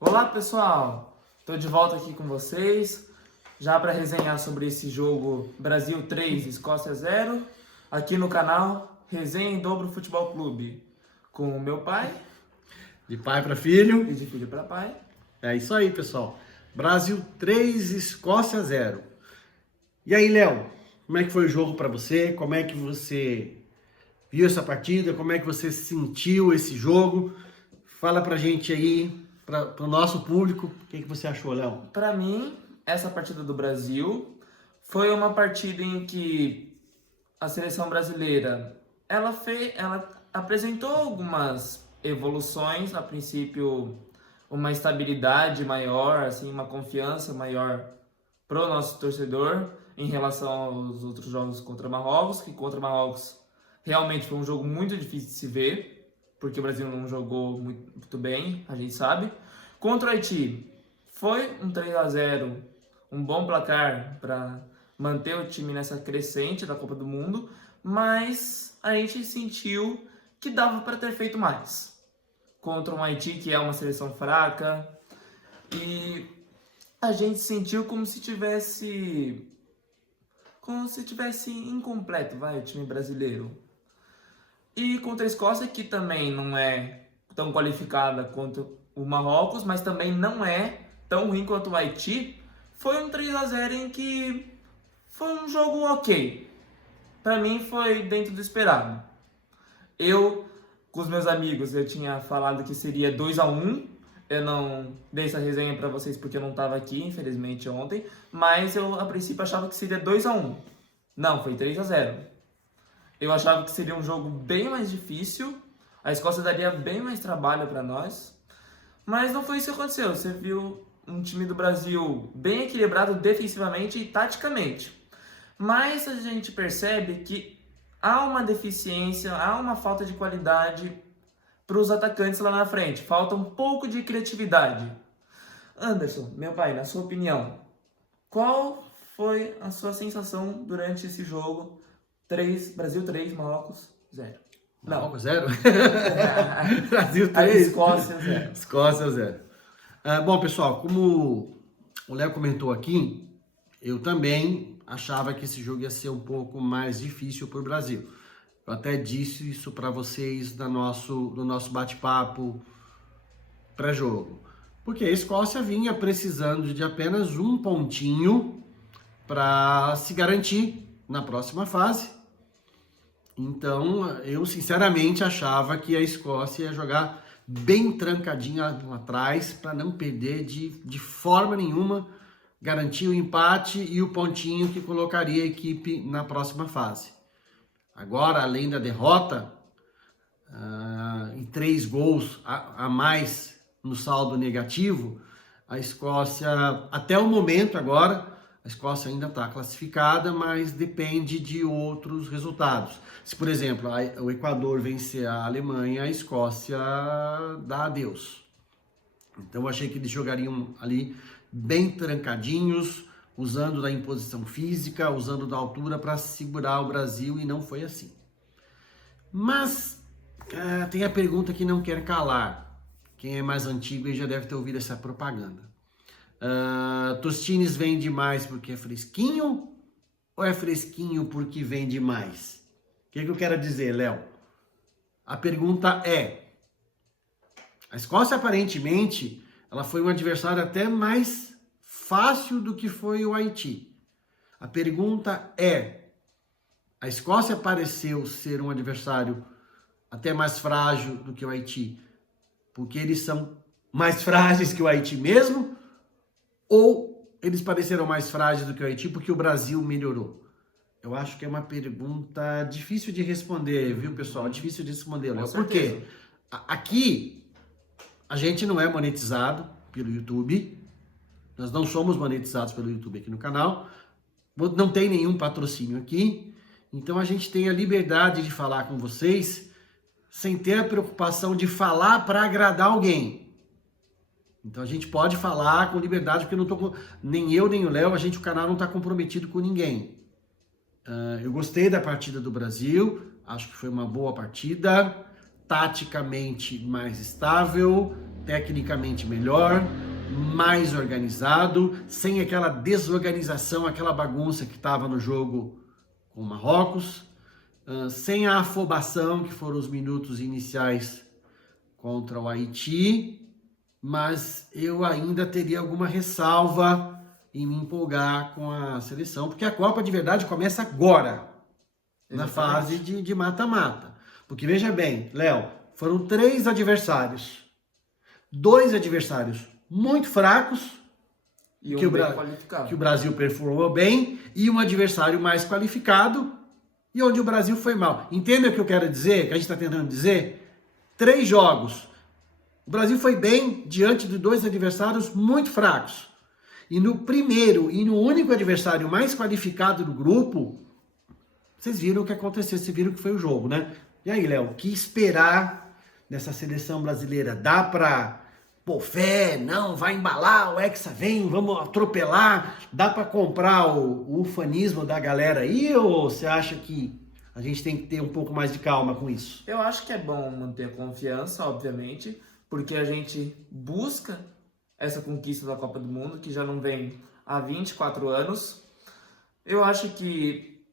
Olá pessoal, estou de volta aqui com vocês, já para resenhar sobre esse jogo Brasil 3, Escócia 0, aqui no canal Resenha em Dobro Futebol Clube, com o meu pai De pai para filho. e de filho para pai. É isso aí, pessoal. Brasil 3, Escócia 0. E aí, Léo, como é que foi o jogo para você? Como é que você viu essa partida? Como é que você sentiu esse jogo? Fala pra gente aí, pro nosso público, o que você achou, Léo? Para mim, essa partida do Brasil foi uma partida em que a seleção brasileira ela apresentou algumas evoluções, a princípio uma estabilidade maior, assim, uma confiança maior pro nosso torcedor em relação aos outros jogos contra Marrocos, que contra Marrocos realmente foi um jogo muito difícil de se ver, porque o Brasil não jogou muito bem, a gente sabe. Contra o Haiti, foi um 3-0, um bom placar para manter o time nessa crescente da Copa do Mundo, mas a gente sentiu que dava para ter feito mais. Contra um Haiti que é uma seleção fraca, e a gente sentiu como se tivesse incompleto, vai, o time brasileiro. E contra a Escócia, que também não é tão qualificada quanto o Marrocos, mas também não é tão ruim quanto o Haiti, foi um 3-0 em que foi um jogo ok. Para mim foi dentro do esperado. Eu, com os meus amigos, eu tinha falado que seria 2-1. Eu não dei essa resenha para vocês porque eu não estava aqui, infelizmente, ontem. Mas eu, a princípio, achava que seria 2-1. Não, foi 3-0. Eu achava que seria um jogo bem mais difícil. A Escócia daria bem mais trabalho para nós. Mas não foi isso que aconteceu. Você viu um time do Brasil bem equilibrado defensivamente e taticamente. Mas a gente percebe que há uma deficiência, há uma falta de qualidade para os atacantes lá na frente. Falta um pouco de criatividade. Anderson, meu pai, na sua opinião, qual foi a sua sensação durante esse jogo? Brasil 3, Marrocos 0. Não. Marrocos 0? Brasil A 3. Escócia 0. Escócia 0. Bom, pessoal, como o Léo comentou aqui, eu também achava que esse jogo ia ser um pouco mais difícil para o Brasil. Eu até disse isso para vocês no nosso bate-papo pré-jogo. Porque a Escócia vinha precisando de apenas um pontinho para se garantir na próxima fase. Então, eu sinceramente achava que a Escócia ia jogar bem trancadinha lá atrás para não perder de forma nenhuma, garantir o empate e o pontinho que colocaria a equipe na próxima fase. Agora, além da derrota, e 3 gols a mais no saldo negativo, a Escócia, até o momento agora, a Escócia ainda está classificada, mas depende de outros resultados. Se, por exemplo, o Equador vencer a Alemanha, a Escócia dá adeus. Então eu achei que eles jogariam ali bem trancadinhos, usando da imposição física, usando da altura para segurar o Brasil, e não foi assim. Mas tem a pergunta que não quer calar. Quem é mais antigo aí já deve ter ouvido essa propaganda. Tostines vende mais porque é fresquinho ou é fresquinho porque vende mais? O que eu quero dizer, Léo? A pergunta é: a Escócia aparentemente ela foi um adversário até mais fácil do que foi o Haiti. A pergunta é: a Escócia pareceu ser um adversário até mais frágil do que o Haiti porque eles são mais frágeis que o Haiti mesmo? Ou eles pareceram mais frágeis do que o Haiti porque o Brasil melhorou? Eu acho que é uma pergunta difícil de responder, viu, pessoal? Difícil de responder, Léo. Por quê? Aqui, a gente não é monetizado pelo YouTube. Nós não somos monetizados pelo YouTube aqui no canal. Não tem nenhum patrocínio aqui. Então, a gente tem a liberdade de falar com vocês sem ter a preocupação de falar para agradar alguém. Então a gente pode falar com liberdade, porque eu não tô, nem eu nem o Léo, o canal não está comprometido com ninguém. Eu gostei da partida do Brasil, acho que foi uma boa partida, taticamente mais estável, tecnicamente melhor, mais organizado, sem aquela desorganização, aquela bagunça que estava no jogo com o Marrocos, sem a afobação que foram os minutos iniciais contra o Haiti, mas eu ainda teria alguma ressalva em me empolgar com a seleção, porque a Copa de verdade começa agora, na fase de mata-mata. Porque veja bem, Léo, foram 3 adversários, 2 adversários muito fracos, E que bem qualificado. o Brasil performou bem, e um adversário mais qualificado, e onde o Brasil foi mal. Entenda o que eu quero dizer, que a gente está tentando dizer? 3 jogos. O Brasil foi bem diante de 2 adversários muito fracos. E no primeiro e no único adversário mais qualificado do grupo, vocês viram o que aconteceu, vocês viram que foi o jogo, né? E aí, Léo, o que esperar dessa seleção brasileira? Dá pra pôr fé? Não, vai embalar, o Hexa vem, vamos atropelar? Dá pra comprar o ufanismo da galera aí? Ou você acha que a gente tem que ter um pouco mais de calma com isso? Eu acho que é bom manter a confiança, obviamente, porque a gente busca essa conquista da Copa do Mundo, que já não vem há 24 anos. Eu acho que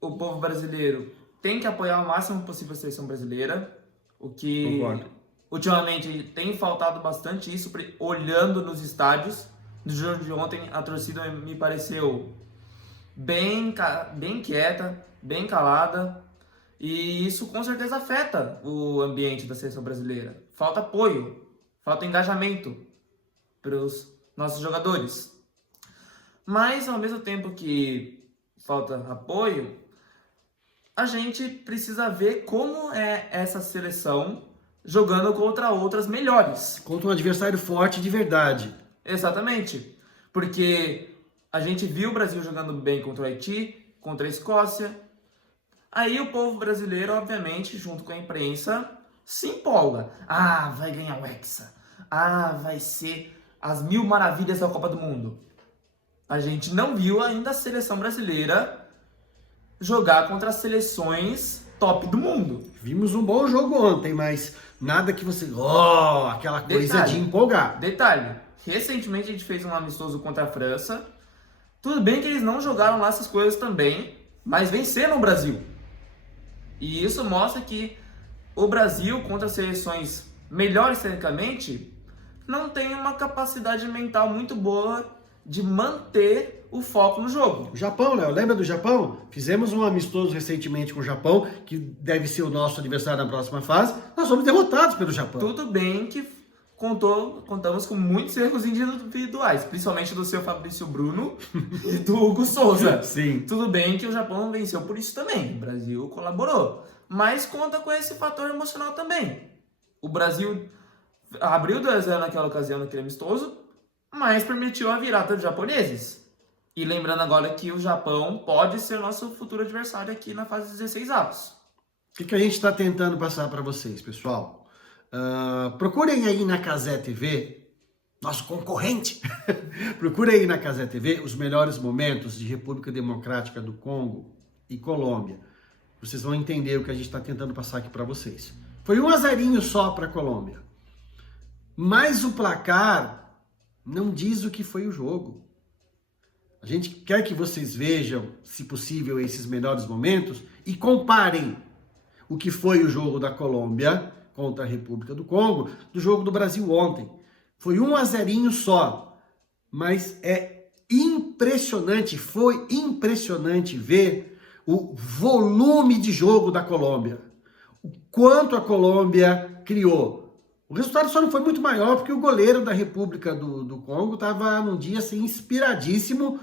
o povo brasileiro tem que apoiar ao máximo possível a seleção brasileira, o que Concordo. ultimamente tem faltado bastante isso, olhando nos estádios. No jogo de ontem, a torcida me pareceu bem quieta, bem calada, e isso com certeza afeta o ambiente da seleção brasileira. Falta apoio, falta engajamento para os nossos jogadores. Mas, ao mesmo tempo que falta apoio, a gente precisa ver como é essa seleção jogando contra outras melhores. Contra um adversário forte de verdade. Exatamente. Porque a gente viu o Brasil jogando bem contra o Haiti, contra a Escócia. Aí o povo brasileiro, obviamente, junto com a imprensa, se empolga. Ah, vai ganhar o Hexa. Ah, vai ser as 1000 maravilhas da Copa do Mundo. A gente não viu ainda a seleção brasileira jogar contra as seleções top do mundo. Vimos um bom jogo ontem, mas nada que você... aquela coisa Detalhe. de empolgar. Detalhe, recentemente a gente fez um amistoso contra a França. Tudo bem que eles não jogaram lá essas coisas também, mas venceram o Brasil. E isso mostra que o Brasil, contra seleções melhores tecnicamente, não tem uma capacidade mental muito boa de manter o foco no jogo. O Japão, Léo, lembra do Japão? Fizemos um amistoso recentemente com o Japão, que deve ser o nosso adversário na próxima fase. Nós fomos derrotados pelo Japão. Tudo bem que contamos com muitos erros individuais, principalmente do seu Fabrício Bruno e do Hugo Souza. Sim. Tudo bem que o Japão venceu por isso também, o Brasil colaborou, mas conta com esse fator emocional também. O Brasil abriu 2-0 naquela ocasião, naquele amistoso, mas permitiu a virada dos japoneses. E lembrando agora que o Japão pode ser nosso futuro adversário aqui na fase 16avos. O que a gente está tentando passar para vocês, pessoal? Procurem aí na Cazé TV, nosso concorrente. Procurem aí na Cazé TV os melhores momentos de República Democrática do Congo e Colômbia. Vocês vão entender o que a gente está tentando passar aqui para vocês. Foi 1-0 só para a Colômbia. Mas o placar não diz o que foi o jogo. A gente quer que vocês vejam, se possível, esses melhores momentos e comparem o que foi o jogo da Colômbia contra a República do Congo do jogo do Brasil ontem. Foi 1-0 só, mas é impressionante, foi impressionante ver o volume de jogo da Colômbia, o quanto a Colômbia criou. O resultado só não foi muito maior porque o goleiro da República do Congo estava num dia assim, inspiradíssimo,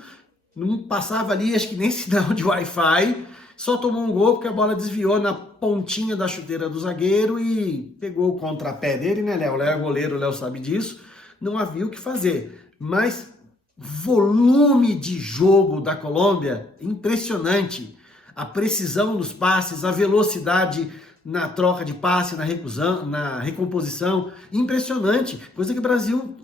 não passava ali, acho que nem sinal de Wi-Fi, só tomou um gol porque a bola desviou na pontinha da chuteira do zagueiro e pegou o contrapé dele, né, Léo? O Léo é goleiro, o Léo sabe disso, não havia o que fazer. Mas volume de jogo da Colômbia, impressionante. A precisão dos passes, a velocidade na troca de passe, na recomposição, impressionante, coisa que o Brasil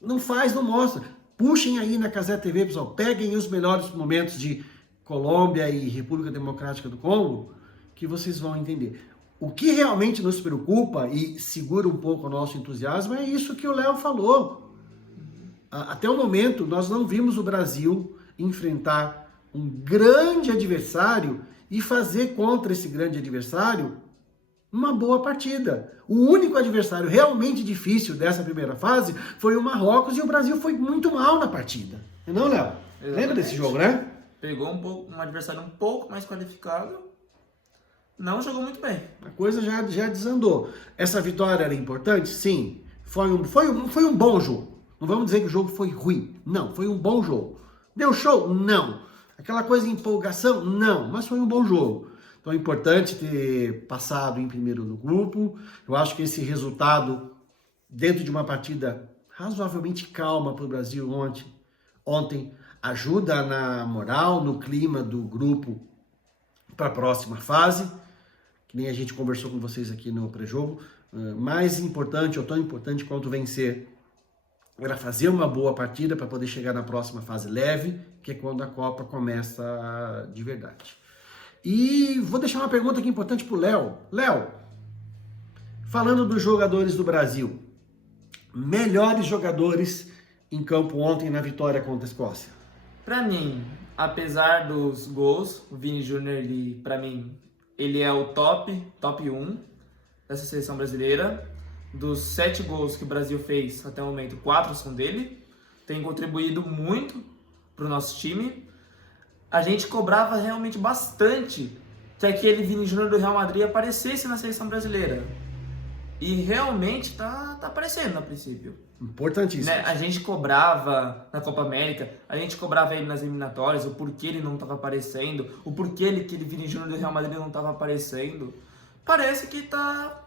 não faz, não mostra. Puxem aí na Cazé TV, pessoal, peguem os melhores momentos de Colômbia e República Democrática do Congo, que vocês vão entender. O que realmente nos preocupa e segura um pouco o nosso entusiasmo é isso que o Léo falou. Até o momento, nós não vimos o Brasil enfrentar um grande adversário e fazer contra esse grande adversário uma boa partida. O único adversário realmente difícil dessa primeira fase foi o Marrocos e o Brasil foi muito mal na partida. Não, Léo? Lembra desse jogo, né? Pegou um adversário um pouco mais qualificado, não jogou muito bem. A coisa já desandou. Essa vitória era importante? Sim. Foi um bom jogo. Não vamos dizer que o jogo foi ruim. Não, foi um bom jogo. Deu show? Não. Aquela coisa de empolgação? Não. Mas foi um bom jogo. Então é importante ter passado em primeiro no grupo. Eu acho que esse resultado, dentro de uma partida razoavelmente calma para o Brasil ontem, ajuda na moral, no clima do grupo para a próxima fase, que nem a gente conversou com vocês aqui no pré-jogo. Mais importante, ou tão importante quanto vencer, era fazer uma boa partida para poder chegar na próxima fase leve, que é quando a Copa começa de verdade. E vou deixar uma pergunta aqui importante para o Léo. Léo, falando dos jogadores do Brasil, melhores jogadores em campo ontem na vitória contra a Escócia? Pra mim, apesar dos gols, o Vini Júnior, pra mim, ele é o top 1 dessa seleção brasileira. Dos 7 gols que o Brasil fez até o momento, 4 são dele. Tem contribuído muito pro nosso time. A gente cobrava realmente bastante que aquele Vini Júnior do Real Madrid aparecesse na seleção brasileira. E realmente tá aparecendo a princípio. Importantíssimo. Né? A gente cobrava na Copa América, a gente cobrava ele nas eliminatórias, o porquê ele não estava aparecendo, o porquê aquele Vini Júnior do Real Madrid não estava aparecendo. Parece que tá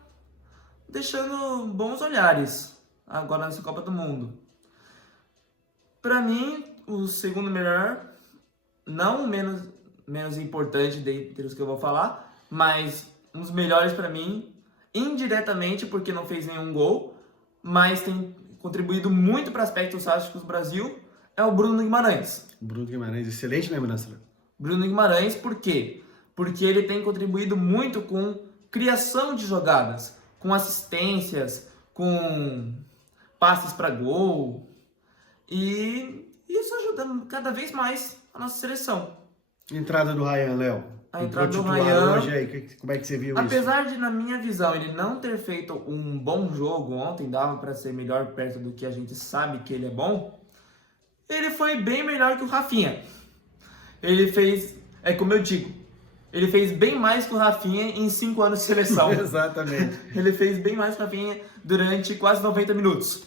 deixando bons olhares agora nessa Copa do Mundo. Para mim, o segundo melhor, não menos importante dentre os que eu vou falar, mas um dos melhores para mim, indiretamente porque não fez nenhum gol, mas tem contribuído muito para aspectos táticos do Brasil, é o Bruno Guimarães. Bruno Guimarães, excelente lembrança. Bruno Guimarães, por quê? Porque ele tem contribuído muito com criação de jogadas, com assistências, com passes para gol, e isso ajuda cada vez mais a nossa seleção. Entrada do Ryan, Léo. A entrada do titular Ryan, hoje aí, como é que você viu isso? apesar de, na minha visão, ele não ter feito um bom jogo ontem, dava para ser melhor perto do que a gente sabe que ele é bom, ele foi bem melhor que o Rafinha. Ele fez, como eu digo, ele fez bem mais que o Rafinha em 5 anos de seleção. Exatamente. Ele fez bem mais que o Rafinha durante quase 90 minutos.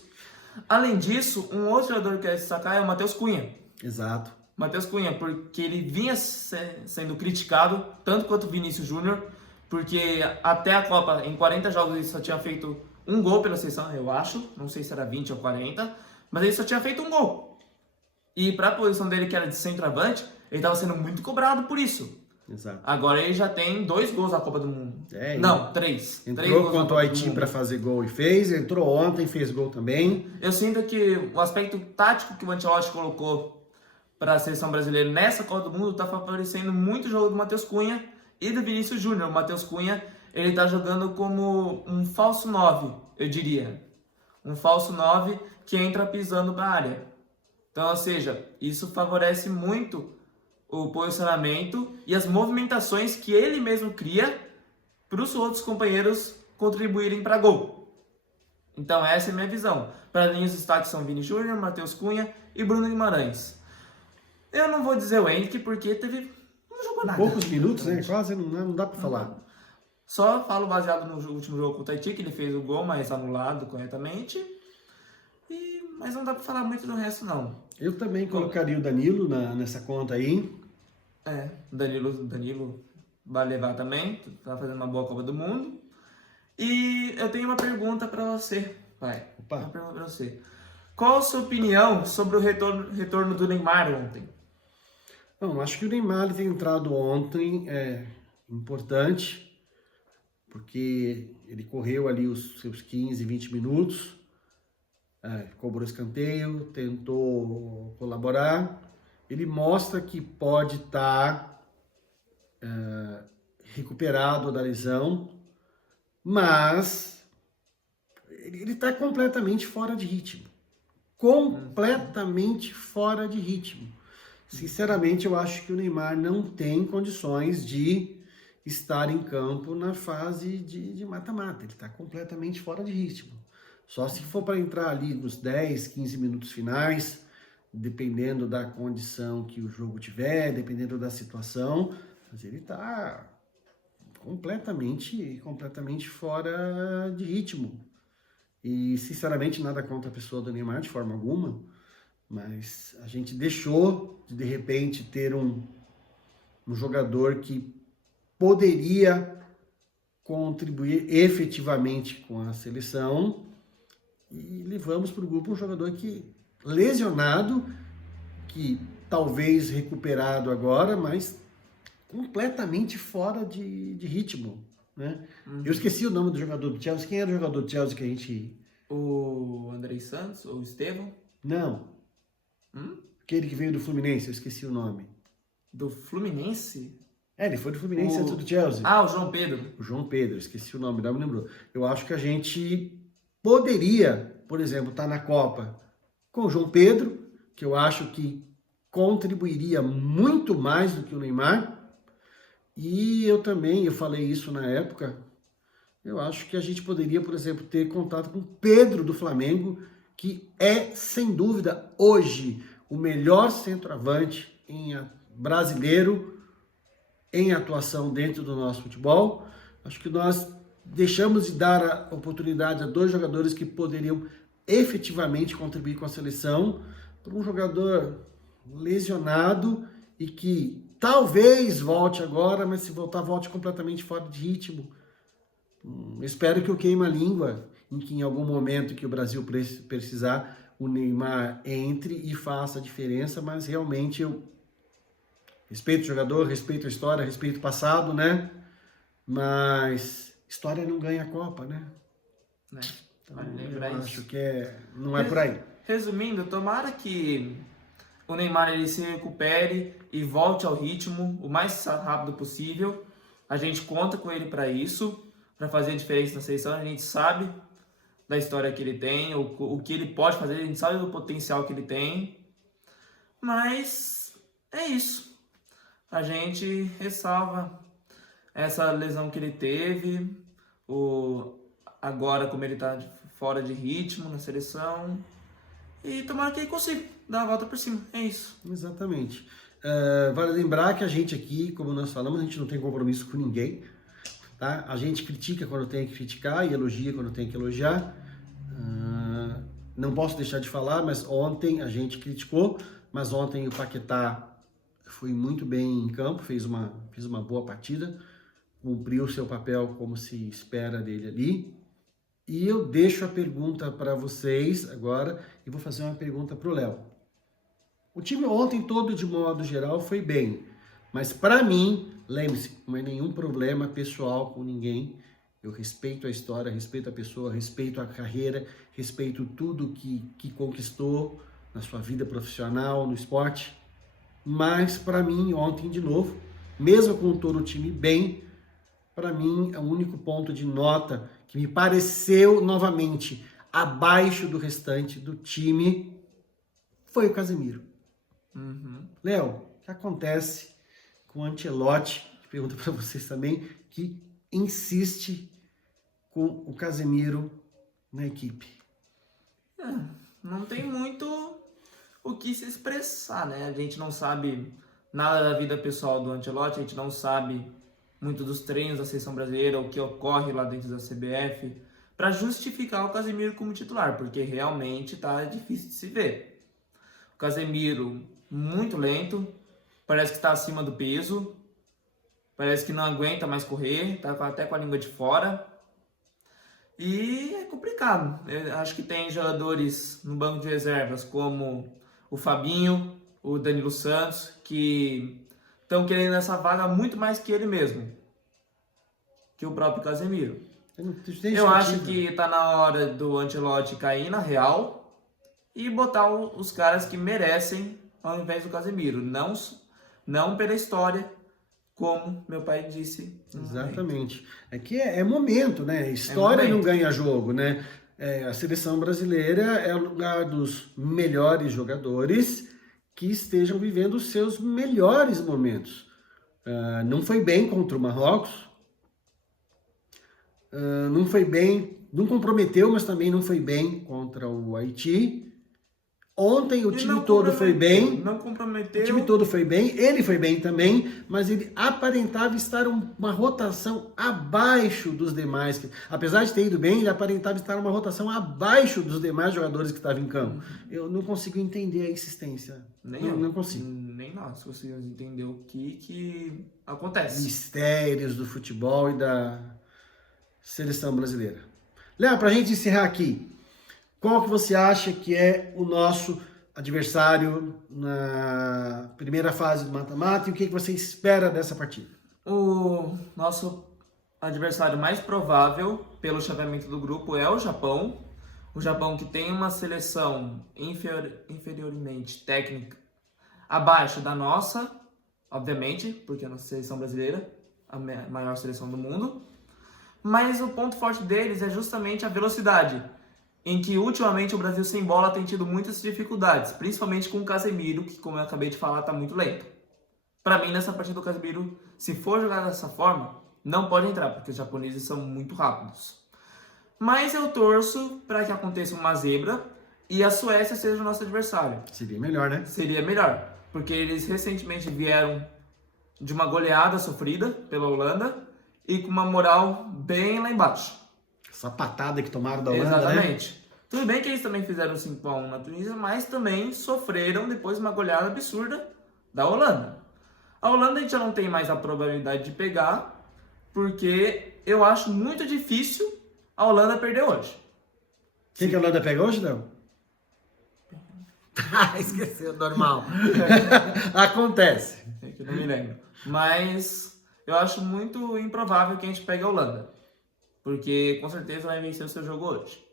Além disso, um outro jogador que eu quero destacar é o Matheus Cunha. Exato. Matheus Cunha, porque ele vinha sendo criticado, tanto quanto o Vinícius Júnior, porque até a Copa, em 40 jogos, ele só tinha feito um gol pela seleção, eu acho, não sei se era 20 ou 40, mas ele só tinha feito um gol. E para a posição dele, que era de centroavante, ele estava sendo muito cobrado por isso. Exato. Agora ele já tem 2 gols na Copa do Mundo. Não, 3. Entrou contra o Haiti para fazer gol e fez, entrou ontem, fez gol também. Eu sinto que o aspecto tático que o Ancelotti colocou para a seleção brasileira nessa Copa do Mundo está favorecendo muito o jogo do Matheus Cunha e do Vinícius Júnior. O Matheus Cunha, ele está jogando como um falso 9, eu diria. Um falso 9 que entra pisando para a área. Então, ou seja, isso favorece muito o posicionamento e as movimentações que ele mesmo cria para os outros companheiros contribuírem para gol. Então, essa é a minha visão. Para mim, os destaques são Vini Júnior, Matheus Cunha e Bruno Guimarães. Eu não vou dizer o Henrique porque não jogou nada. Poucos minutos, né? Quase não dá para falar. Só falo baseado no último jogo contra o Haiti, que ele fez o gol, mas anulado corretamente. Mas não dá para falar muito do resto, não. Eu também colocaria o Danilo nessa conta aí. Danilo vai levar também. Tá fazendo uma boa Copa do Mundo. E eu tenho uma pergunta para você, pai. Opa. Uma pergunta para você. Qual a sua opinião sobre o retorno do Neymar ontem? Não, acho que o Neymar ter entrado ontem é importante, porque ele correu ali os seus 15, 20 minutos, cobrou escanteio, tentou colaborar. Ele mostra que pode estar recuperado da lesão mas ele está completamente fora de ritmo. Completamente fora de ritmo. Sinceramente, eu acho que o Neymar não tem condições de estar em campo na fase de mata-mata. Ele está completamente fora de ritmo. Só se for para entrar ali nos 10, 15 minutos finais, dependendo da condição que o jogo tiver, dependendo da situação, mas ele está completamente fora de ritmo. E, sinceramente, nada contra a pessoa do Neymar, de forma alguma, mas a gente deixou de repente, ter um jogador que poderia contribuir efetivamente com a seleção e levamos para o grupo um jogador que lesionado, que talvez recuperado agora, mas completamente fora de ritmo, né? Eu esqueci o nome do jogador do Chelsea. Quem era o jogador do Chelsea que a gente... O Andrei Santos ou o Estevão? Não. Aquele que veio do Fluminense, eu esqueci o nome. Do Fluminense? Ele foi do Fluminense antes do Chelsea. Ah, o João Pedro. O João Pedro, esqueci o nome, não me lembrou. Eu acho que a gente poderia, por exemplo, estar na Copa com o João Pedro, que eu acho que contribuiria muito mais do que o Neymar. E eu falei isso na época, eu acho que a gente poderia, por exemplo, ter contato com o Pedro do Flamengo, que é, sem dúvida, hoje o melhor centroavante brasileiro em atuação dentro do nosso futebol. Acho que nós deixamos de dar a oportunidade a dois jogadores que poderiam efetivamente contribuir com a seleção, por um jogador lesionado e que talvez volte agora, mas se voltar, volte completamente fora de ritmo. Espero que eu queime a língua, em que em algum momento que o Brasil precisar, o Neymar entre e faça a diferença, mas realmente eu respeito o jogador, respeito a história, respeito o passado, né? Mas história não ganha a Copa, né? Então, eu acho que não é por aí. Resumindo, tomara que o Neymar ele se recupere e volte ao ritmo o mais rápido possível. A gente conta com ele para isso, para fazer a diferença na seleção. A gente sabe da história que ele tem, o que ele pode fazer, a gente sabe do potencial que ele tem. Mas é isso. A gente ressalva essa lesão que ele teve, agora como ele está fora de ritmo na seleção. E tomara que ele consiga dar a volta por cima. É isso. Exatamente. Vale lembrar que a gente aqui, como nós falamos, a gente não tem compromisso com ninguém. Tá? A gente critica quando tem que criticar e elogia quando tem que elogiar. Não posso deixar de falar, mas ontem a gente criticou, mas ontem o Paquetá foi muito bem em campo, fez uma boa partida, cumpriu o seu papel como se espera dele ali. E eu deixo a pergunta para vocês agora e vou fazer uma pergunta para o Léo. O time ontem todo, de modo geral, foi bem, mas para mim, lembre-se, não é nenhum problema pessoal com ninguém. Eu respeito a história, respeito a pessoa, respeito a carreira, respeito tudo que conquistou na sua vida profissional, no esporte. Mas para mim, ontem de novo, mesmo com todo o time bem, para mim, o único ponto de nota que me pareceu novamente abaixo do restante do time foi o Casemiro. Léo, o que acontece com o Ancelotti, pergunto para vocês também, que insiste com o Casemiro na equipe? Não tem muito o que se expressar, né? A gente não sabe nada da vida pessoal do Ancelotti, a gente não sabe muito dos treinos da seleção brasileira, o que ocorre lá dentro da CBF, para justificar o Casemiro como titular, porque realmente tá difícil de se ver. O Casemiro muito lento, parece que está acima do peso, parece que não aguenta mais correr, tá até com a língua de fora. E é complicado. Eu acho que tem jogadores no banco de reservas como o Fabinho, o Danilo Santos, que estão querendo essa vaga muito mais que ele mesmo, que o próprio Casemiro. Eu acho que tá na hora do Ancelotti cair na real e botar os caras que merecem ao invés do Casemiro. Não pela história como meu pai disse. Exatamente. É que é momento, né? História não ganha jogo, né? A seleção brasileira é o lugar dos melhores jogadores que estejam vivendo os seus melhores momentos. Não foi bem contra o Marrocos, não foi bem, não comprometeu, mas também não foi bem contra o Haiti. Ontem o time todo foi bem. Não comprometeu. O time todo foi bem, ele foi bem também, mas ele aparentava estar uma rotação abaixo dos demais. Apesar de ter ido bem, ele aparentava estar uma rotação abaixo dos demais jogadores que estavam em campo. Eu não consigo entender a insistência. Não consigo. Nem nós conseguimos entender o que acontece. Mistérios do futebol e da seleção brasileira. Léo, pra gente encerrar aqui, qual que você acha que é o nosso adversário na primeira fase do mata-mata e o que você espera dessa partida? O nosso adversário mais provável pelo chaveamento do grupo é o Japão. O Japão que tem uma seleção inferiormente técnica abaixo da nossa, obviamente, porque a nossa seleção brasileira é a maior seleção do mundo. Mas o ponto forte deles é justamente a velocidade, em que ultimamente o Brasil sem bola tem tido muitas dificuldades, principalmente com o Casemiro, que, como eu acabei de falar, está muito lento. Para mim, nessa partida do Casemiro, se for jogar dessa forma, não pode entrar, porque os japoneses são muito rápidos. Mas eu torço para que aconteça uma zebra e a Suécia seja o nosso adversário. Seria melhor, né? Seria melhor, porque eles recentemente vieram de uma goleada sofrida pela Holanda e com uma moral bem lá embaixo. Essa patada que tomaram da Holanda, exatamente. Né? Tudo bem que eles também fizeram 5-1 na Tunísia, mas também sofreram depois uma goleada absurda da Holanda. A Holanda a gente já não tem mais a probabilidade de pegar, porque eu acho muito difícil a Holanda perder hoje. Quem que a Holanda pega hoje, não? Esqueceu, normal. Acontece. É que eu não me lembro. Mas eu acho muito improvável que a gente pegue a Holanda, porque com certeza vai vencer o seu jogo hoje.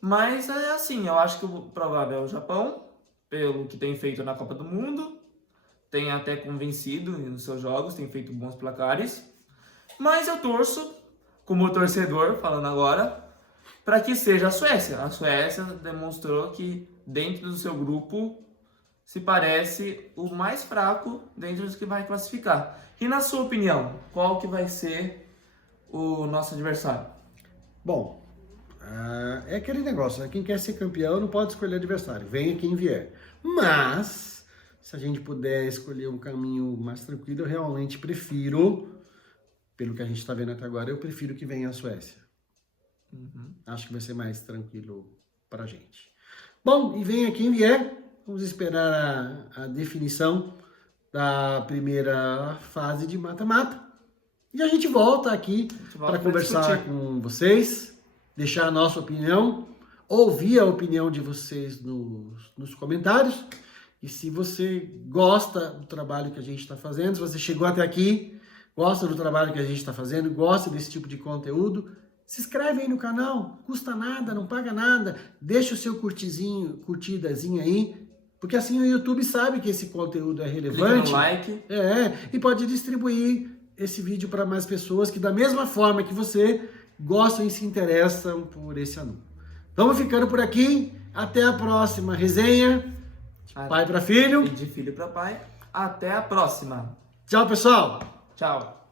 Mas é assim, eu acho que o provável é o Japão, pelo que tem feito na Copa do Mundo, tem até convencido nos seus jogos, tem feito bons placares. Mas eu torço, como torcedor, falando agora, para que seja a Suécia. A Suécia demonstrou que dentro do seu grupo se parece o mais fraco dentro dos que vai classificar. E na sua opinião, qual que vai ser o nosso adversário? Bom, é aquele negócio, né? Quem quer ser campeão não pode escolher adversário, venha quem vier. Mas, se a gente puder escolher um caminho mais tranquilo, eu realmente prefiro, pelo que a gente está vendo até agora, eu prefiro que venha a Suécia. Acho que vai ser mais tranquilo pra gente. Bom, e venha quem vier, vamos esperar a definição da primeira fase de mata-mata. E a gente volta aqui para conversar com vocês, deixar a nossa opinião, ouvir a opinião de vocês nos comentários. E se você gosta do trabalho que a gente está fazendo, se você chegou até aqui, gosta do trabalho que a gente está fazendo, gosta desse tipo de conteúdo, se inscreve aí no canal, não custa nada, não paga nada, deixa o seu curtidazinho aí, porque assim o YouTube sabe que esse conteúdo é relevante. Clica no like. E pode distribuir esse vídeo para mais pessoas que da mesma forma que você gostam e se interessam por esse anúncio. Vamos ficando por aqui, até a próxima resenha, de pai para filho. E de filho para pai. Até a próxima. Tchau, pessoal. Tchau.